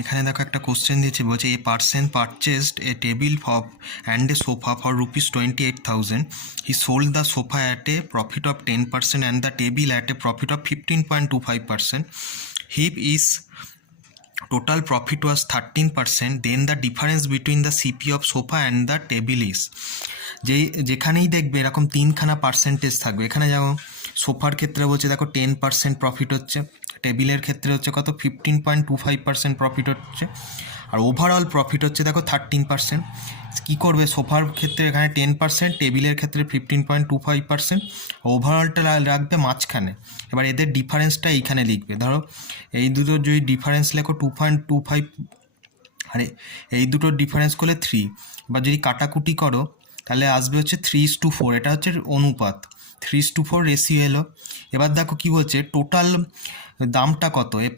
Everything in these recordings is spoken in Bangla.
এখানে দেখো একটা কোশ্চেন দিয়েছে, বলছে a person purchased A table and a sofa for ₹28,000. He sold the sofa at a profit of 10% and the table at a profit of 15.25%. If is total profit was 13%, then the difference between the CP of sofa and the table is. যেখানেই দেখবে এরকম তিনখানা পার্সেন্টেজ থাকবে। এখানে যেমন সোফার ক্ষেত্রে বলছে দেখো 10% প্রফিট হচ্ছে, টেবিলের ক্ষেত্রে হচ্ছে কত 15.25% প্রফিট হচ্ছে, আর ওভারঅল প্রফিট হচ্ছে দেখো 13%। কী করবে, সোফার ক্ষেত্রে এখানে 10%, টেবিলের ক্ষেত্রে 15.25%, ওভারঅলটা রাখবে মাঝখানে। এবার এদের ডিফারেন্সটা এইখানে লিখবে। ধরো এই দুটোর যদি ডিফারেন্স লেখো 2.25, আরে এই দুটোর ডিফারেন্স করলে 3, বা যদি কাটাকুটি করো তাহলে আসবে হচ্ছে 3:4। এটা হচ্ছে অনুপাত, 3:4 রেশিও এলো। এবার দেখো কি বলছে, টোটাল দামটা কত, এ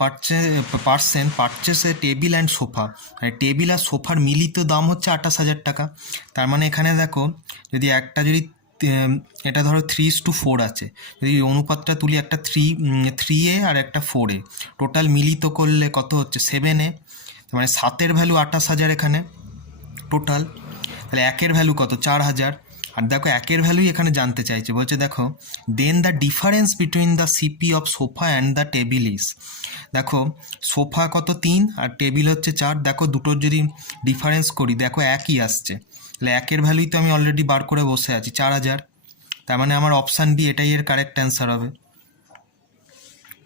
পারচেসে টেবিল অ্যান্ড সোফা, মানে টেবিল আর সোফার মিলিত দাম হচ্ছে 28,000 টাকা। তার মানে এখানে দেখো যদি একটা যদি এটা ধরো 3:4 আছে, যদি অনুপাতটা তুলি, একটা 3A আর একটা 4A, টোটাল মিলিত করলে কত হচ্ছে 7A। মানে 7-এর ভ্যালু 28,000 এখানে টোটাল, তাহলে 1-এর ভ্যালু কত 4,000। আর দেখো 1-এর ভ্যালুই এখানে জানতে চাইছে, বলছে দেখো then the difference between the CP of sofa and the table is. দেখো সোফা কত 3 আর টেবিল হচ্ছে 4, দেখো দুটোর যদি ডিফারেন্স করি দেখো একই আসছে, তাহলে 1-এর ভ্যালুই তো আমি অলরেডি বার করে বসে আছি 4,000। তার মানে আমার অপশান বি এটাই এর কারেক্ট অ্যান্সার হবে।